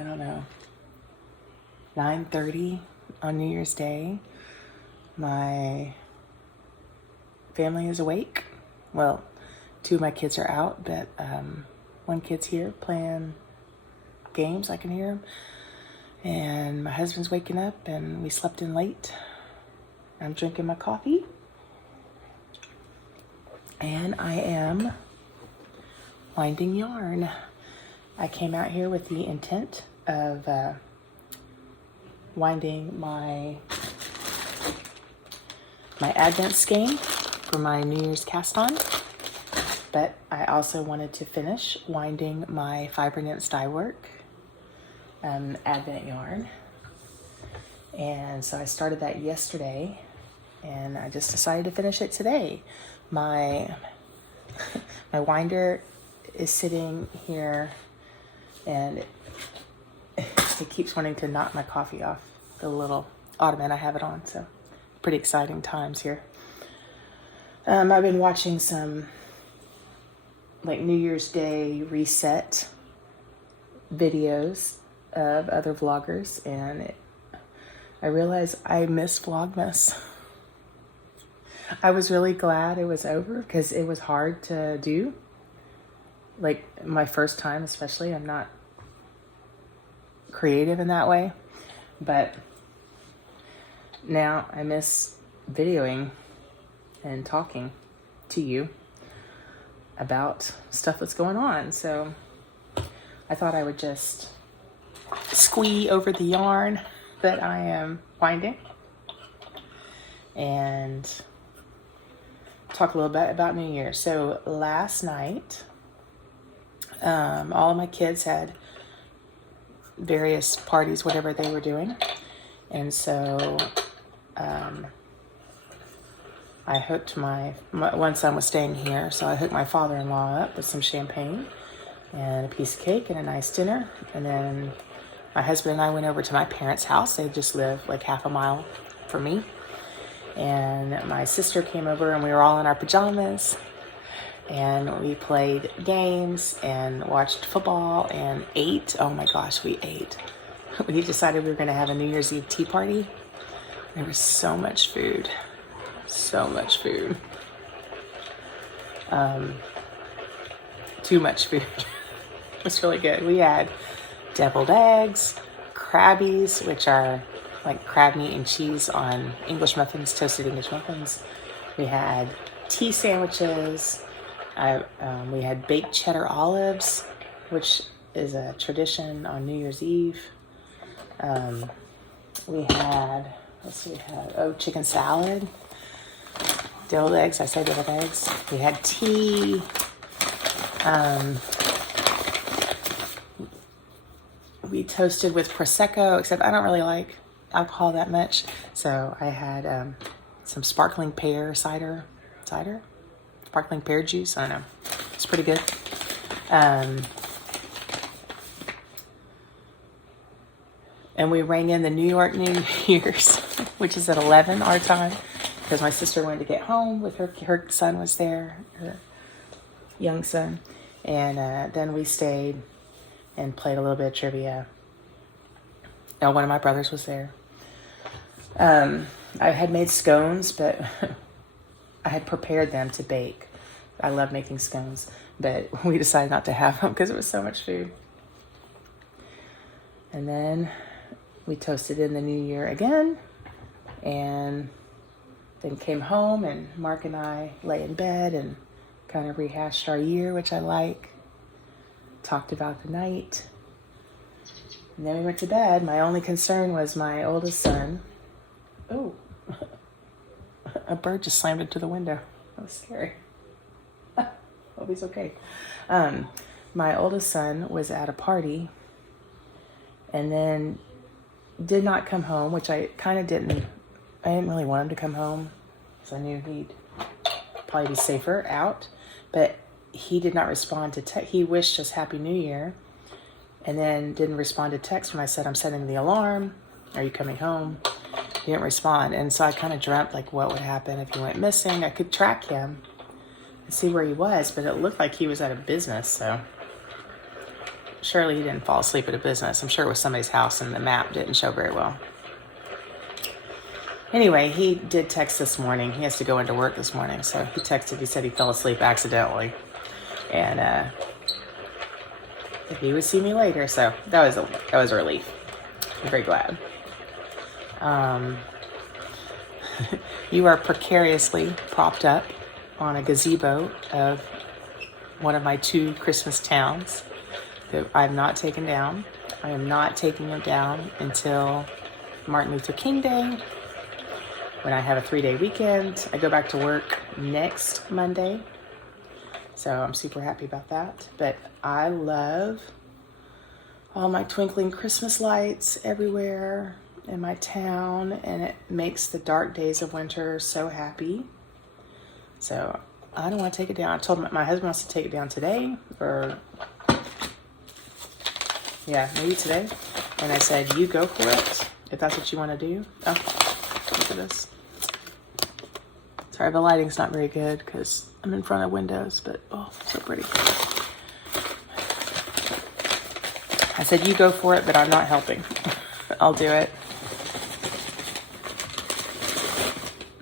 I don't know, 9:30 on New Year's Day. My family is awake. Well, two of my kids are out, but one kid's here playing games. I can hear him. And my husband's waking up, and we slept in late. I'm drinking my coffee. And I am winding yarn. I came out here with the intent of winding my Advent skein for my New Year's cast on. But I also wanted to finish winding my Fiber Knits dye work Advent yarn. And so I started that yesterday, and I just decided to finish it today. My winder is sitting here, and it keeps wanting to knock my coffee off the little ottoman I have it on. So pretty exciting times here. I've been watching some like New Year's Day reset videos of other vloggers, and I realized I miss Vlogmas. I was really glad it was over because it was hard to do. Like my first time especially, I'm not creative in that way. But now I miss videoing and talking to you about stuff that's going on. So I thought I would just squee over the yarn that I am winding and talk a little bit about New Year. So last night, all of my kids had various parties, whatever they were doing. And so I hooked my one son was staying here, so I hooked my father-in-law up with some champagne and a piece of cake and a nice dinner. And then my husband and I went over to my parents' house. They just live like half a mile from me. And my sister came over, and we were all in our pajamas, and we played games and watched football and ate. Oh my gosh, we ate. We decided we were going to have a New Year's Eve tea party. There was so much food. So much food. Too much food. It was really good. We had deviled eggs, crabbies, which are like crab meat and cheese on English muffins, toasted English muffins. We had tea sandwiches. We had baked cheddar olives, which is a tradition on New Year's Eve. We had, chicken salad, deviled eggs. I say deviled eggs. We had tea. We toasted with Prosecco, except I don't really like alcohol that much. So I had some sparkling pear cider, sparkling pear juice. I don't know. It's pretty good. And we rang in the New York New Year's, which is at 11 our time, because my sister wanted to get home with her son was there, her young son. And then we stayed and played a little bit of trivia. Now, one of my brothers was there. I had made scones, but I had prepared them to bake. I love making scones, but we decided not to have them because it was so much food. And then we toasted in the new year again, and then came home, and Mark and I lay in bed and kind of rehashed our year, which I like. Talked about the night. And then we went to bed. My only concern was my oldest son. Oh, a bird just slammed into the window. That was scary. Hope he's okay. My oldest son was at a party and then did not come home, which I kind of didn't. I didn't really want him to come home because I knew he'd probably be safer out. But he did not respond to text. He wished us Happy New Year and then didn't respond to text when I said, I'm setting the alarm. Are you coming home? He didn't respond. And so I kind of dreamt like what would happen if he went missing. I could track him and see where he was, but it looked like he was at a business. So surely he didn't fall asleep at a business. I'm sure it was somebody's house and the map didn't show very well. Anyway, he did text this morning. He has to go into work this morning. So he texted, he said he fell asleep accidentally. And he would see me later. So that was a relief. I'm very glad. You are precariously propped up on a gazebo of one of my 2 Christmas towns that I've not taken down. I am not taking them down until Martin Luther King Day, when I have a 3-day weekend. I go back to work next Monday. So I'm super happy about that. But I love all my twinkling Christmas lights everywhere in my town, and it makes the dark days of winter so happy. So I don't want to take it down. I told my husband wants to take it down today, or maybe today. And I said, you go for it if that's what you want to do. Oh, look at this. Sorry, the lighting's not very good because I'm in front of windows, but oh, so pretty. I said, you go for it, but I'm not helping. I'll do it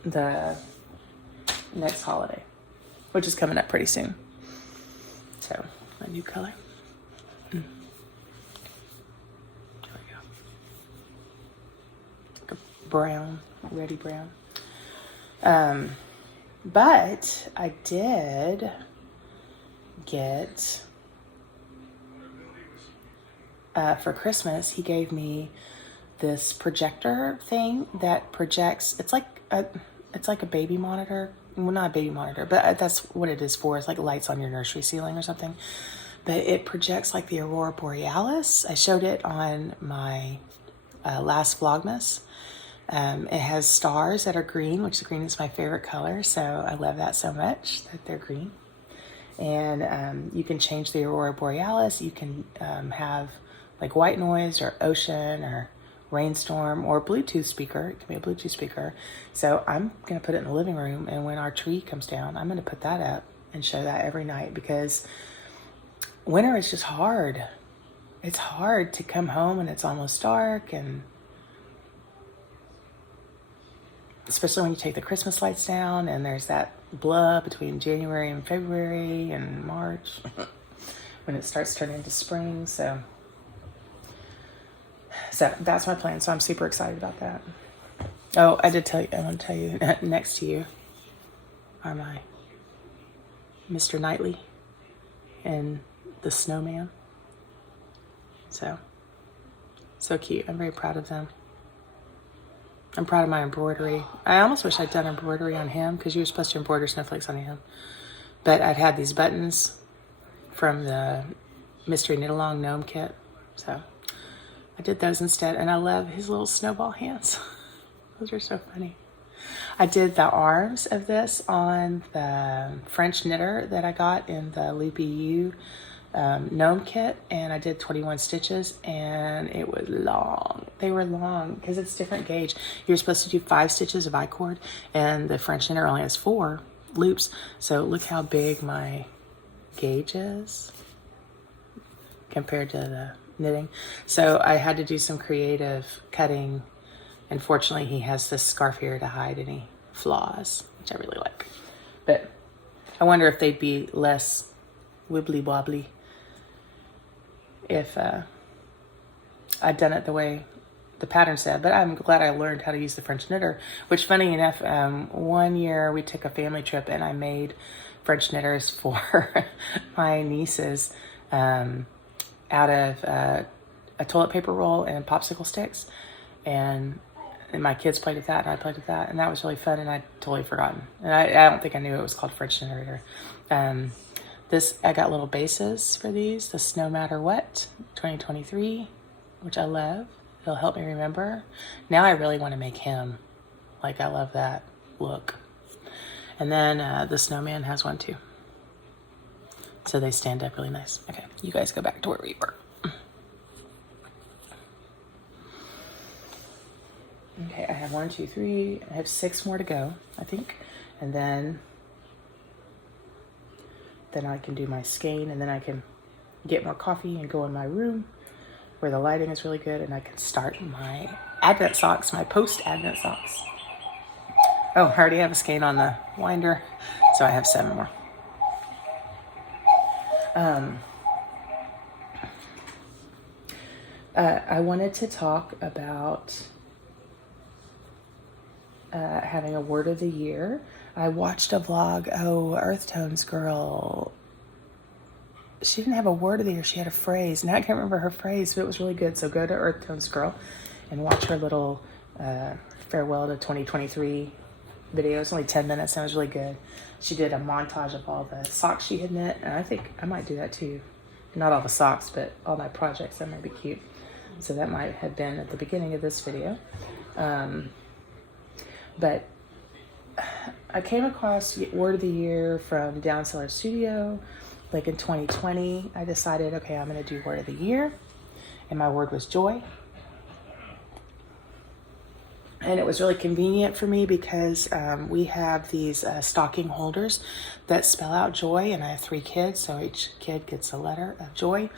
the next holiday, which is coming up pretty soon. So, my new color. There we go. Like a brown, ready brown. But I did get, for Christmas, he gave me this projector thing that projects. It's like a baby monitor. Well, not a baby monitor, but that's what it is for. It's like lights on your nursery ceiling or something. But it projects like the Aurora Borealis. I showed it on my last Vlogmas. It has stars that are green, which green is my favorite color. So I love that so much that they're green. And you can change the Aurora Borealis. You can have like white noise or ocean or rainstorm or Bluetooth speaker. It can be a Bluetooth speaker. So I'm going to put it in the living room. And when our tree comes down, I'm going to put that up and show that every night, because winter is just hard. It's hard to come home and it's almost dark, and especially when you take the Christmas lights down and there's that blur between January and February and March when it starts turning into spring. So that's my plan. So I'm super excited about that. Oh, I want to tell you, next to you are my Mr. Knightley and the snowman. So cute. I'm very proud of them. I'm proud of my embroidery. I almost wish I'd done embroidery on him, because you were supposed to embroider snowflakes on him. But I'd had these buttons from the Mystery Knit-Along Gnome Kit. So I did those instead. And I love his little snowball hands. Those are so funny. I did the arms of this on the French knitter that I got in the Loopy U gnome kit, and I did 21 stitches, and it was long. They were long because it's different gauge. You're supposed to do 5 stitches of I-cord, and the French knitter only has 4 loops. So look how big my gauge is compared to the knitting. So I had to do some creative cutting. Unfortunately, he has this scarf here to hide any flaws, which I really like. But I wonder if they'd be less wibbly wobbly if I'd done it the way the pattern said. But I'm glad I learned how to use the French knitter, which, funny enough, one year we took a family trip and I made French knitters for my nieces out of a toilet paper roll and popsicle sticks. And my kids played with that, and I played with that, and that was really fun, and I'd totally forgotten. And I don't think I knew it was called French knitter. I got little bases for these, the No Matter What 2023, which I love. It'll help me remember. Now I really want to make him. Like, I love that look. And then the snowman has one too. So they stand up really nice. Okay, you guys go back to where we were. Okay, I have 1, 2, 3. I have 6 more to go, I think. And then I can do my skein, and then I can get more coffee and go in my room where the lighting is really good and I can start my Advent socks, my post-Advent socks. Oh, I already have a skein on the winder, so I have 7 more. I wanted to talk about having a word of the year. I watched a vlog, Earth Tones girl. She didn't have a word of the year, she had a phrase. Now I can't remember her phrase, but it was really good. So go to Earth Tones girl and watch her little farewell to 2023 video. It's only 10 minutes and it was really good. She did a montage of all the socks she had knit, and I think I might do that too. Not all the socks, but all my projects. That might be cute. So that might have been at the beginning of this video. But I came across Word of the Year from Down Cellar Studio, like in 2020. I decided, okay, I'm going to do Word of the Year, and my word was joy. And it was really convenient for me because we have these stocking holders that spell out joy, and I have 3 kids, so each kid gets a letter of joy.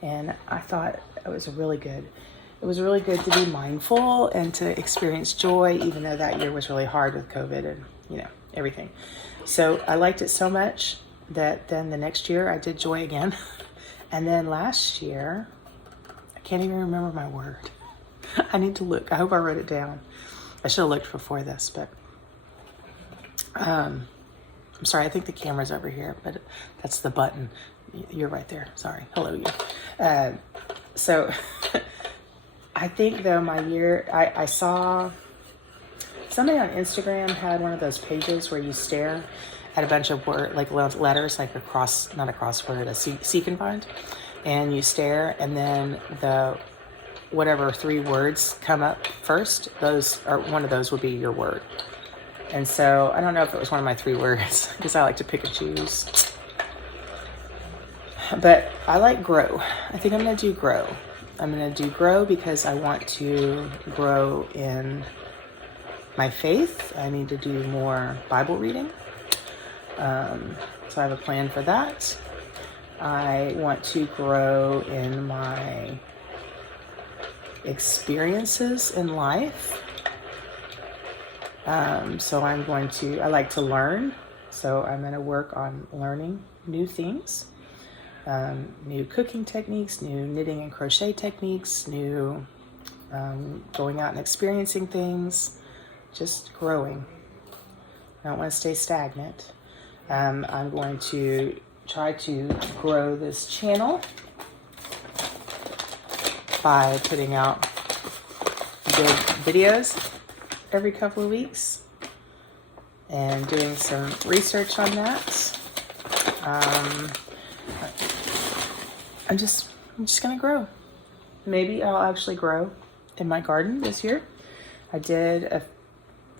And I thought it was really good. It was really good to be mindful and to experience joy, even though that year was really hard with COVID and, everything. So I liked it so much that then the next year I did joy again. And then last year, I can't even remember my word. I need to look. I hope I wrote it down. I should have looked before this, but I'm sorry. I think the camera's over here, but that's the button. You're right there. Sorry. Hello, you. So I think though my year, I saw somebody on Instagram had one of those pages where you stare at a bunch of letters, like not a crossword, a seek and find, and you stare, and then whatever 3 words come up first, one of those would be your word. And so I don't know if it was one of my 3 words because I like to pick and choose. But I like grow. I think I'm going to do grow. I'm going to do grow because I want to grow in my faith. I need to do more Bible reading. So I have a plan for that. I want to grow in my experiences in life. So I like to learn. So I'm going to work on learning new things. New cooking techniques, new knitting and crochet techniques, new going out and experiencing things, just growing. I don't want to stay stagnant. I'm going to try to grow this channel by putting out good videos every couple of weeks and doing some research on that. I'm just gonna grow. Maybe I'll actually grow in my garden this year. I did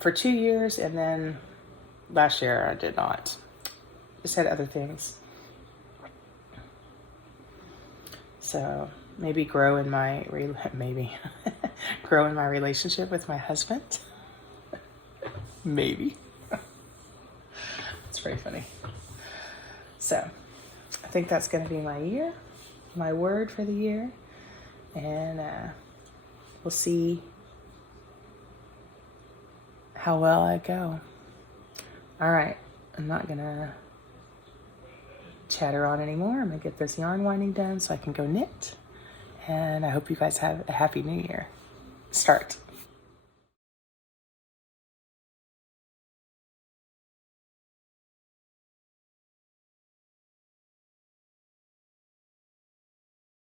for 2 years, and then last year I did not. Just had other things. So maybe grow in my relationship with my husband. Maybe. It's very funny. So I think that's going to be my year, my word for the year, and we'll see how well I go. All right, I'm not going to chatter on anymore. I'm going to get this yarn winding done so I can go knit, and I hope you guys have a happy new year. Start.